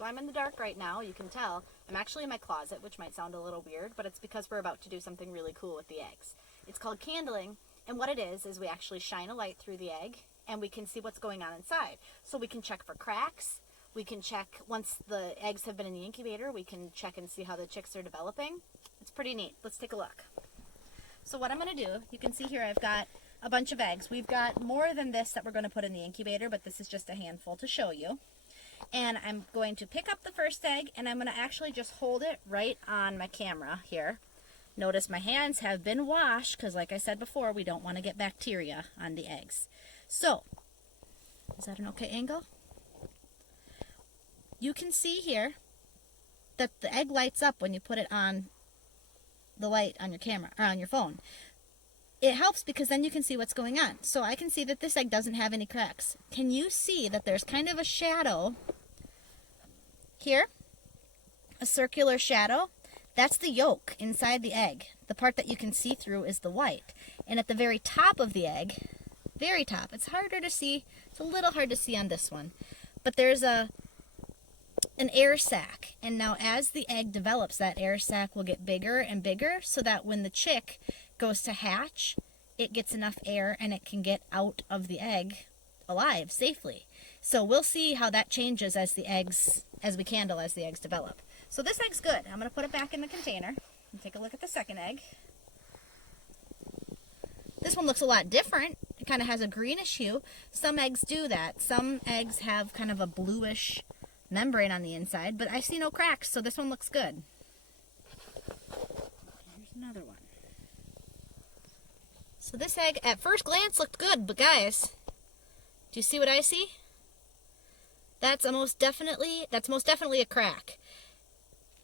So I'm in the dark right now, you can tell. I'm actually in my closet, which might sound a little weird, but it's because we're about to do something really cool with the eggs. It's called candling, and what it is we actually shine a light through the egg, and we can see what's going on inside. So we can check for cracks, we can check, once the eggs have been in the incubator, we can check and see how the chicks are developing. It's pretty neat. Let's take a look. So what I'm going to do, you can see here I've got a bunch of eggs. We've got more than this that we're going to put in the incubator, but this is just a handful to show you. And I'm going to pick up the first egg, and I'm going to actually just hold it right on my camera here. Notice my hands have been washed, because like I said before, we don't want to get bacteria on the eggs. So, is that an okay angle? You can see here that the egg lights up when you put it on the light on your camera, or on your phone. It helps because then you can see what's going on. So I can see that this egg doesn't have any cracks. Can you see that there's kind of a shadow here? A circular shadow? That's the yolk inside the egg. The part that you can see through is the white. And at the very top of the egg, very top, it's harder to see, it's a little hard to see on this one, but there's an air sac. And now as the egg develops, that air sac will get bigger and bigger so that when the chick goes to hatch, it gets enough air and it can get out of the egg alive safely. So we'll see how that changes as the eggs develop. So this egg's good. I'm going to put it back in the container and take a look at the second egg. This one looks a lot different. It kind of has a greenish hue. Some eggs do that. Some eggs have kind of a bluish membrane on the inside, but I see no cracks, so this one looks good. Here's another one. So this egg at first glance looked good, but guys, do you see what I see? That's most definitely a crack.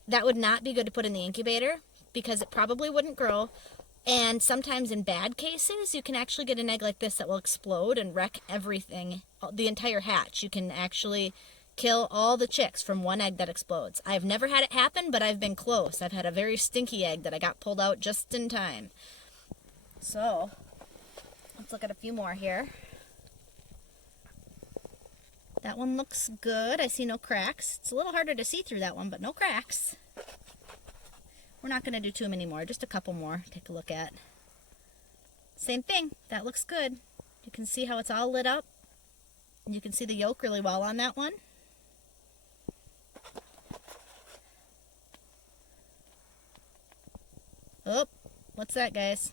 That would not be good to put in the incubator because it probably wouldn't grow. And sometimes in bad cases, you can actually get an egg like this that will explode and wreck everything, the entire hatch. You can actually kill all the chicks from one egg that explodes. I've never had it happen, but I've been close. I've had a very stinky egg that I got pulled out just in time. So, let's look at a few more here. That one looks good. I see no cracks. It's a little harder to see through that one, but no cracks. We're not going to do too many more, just a couple more. Take a look at. Same thing. That looks good. You can see how it's all lit up. You can see the yolk really well on that one. Oh, what's that, guys?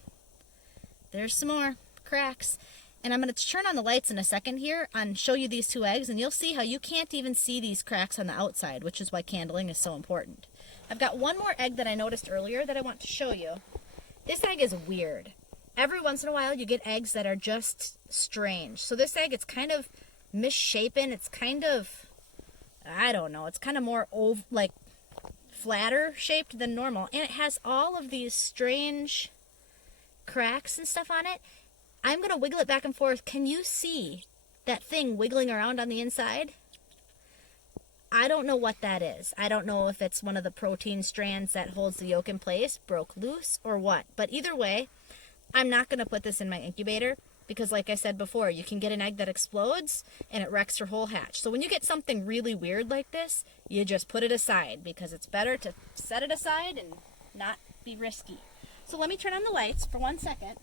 There's some more cracks. And I'm going to turn on the lights in a second here and show you these two eggs, and you'll see how you can't even see these cracks on the outside, which is why candling is so important. I've got one more egg that I noticed earlier that I want to show you. This egg is weird. Every once in a while you get eggs that are just strange. So this egg, it's kind of misshapen. It's kind of, I don't know, it's kind of more like flatter shaped than normal. And it has all of these strange cracks and stuff on it. I'm going to wiggle it back and forth. Can you see that thing wiggling around on the inside? I don't know what that is. I don't know if it's one of the protein strands that holds the yolk in place, broke loose, or what. But either way, I'm not going to put this in my incubator because, like I said before, you can get an egg that explodes and it wrecks your whole hatch. So when you get something really weird like this, you just put it aside because it's better to set it aside and not be risky. So let me turn on the lights for 1 second.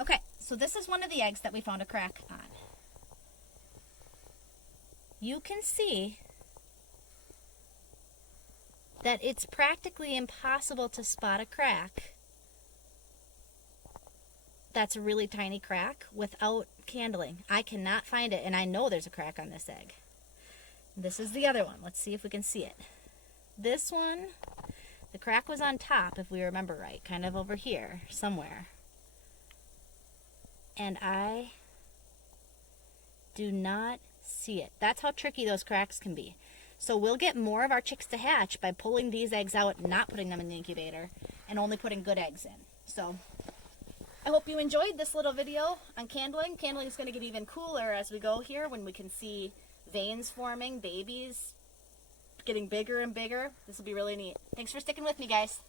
Okay, so this is one of the eggs that we found a crack on. You can see that it's practically impossible to spot a crack that's a really tiny crack without candling. I cannot find it, and I know there's a crack on this egg. This is the other one. Let's see if we can see it. This one, the crack was on top, if we remember right, kind of over here somewhere. And I do not see it. That's how tricky those cracks can be. So we'll get more of our chicks to hatch by pulling these eggs out and not putting them in the incubator and only putting good eggs in. So I hope you enjoyed this little video on candling. Candling is going to get even cooler as we go here when we can see veins forming, babies getting bigger and bigger. This will be really neat. Thanks for sticking with me, guys.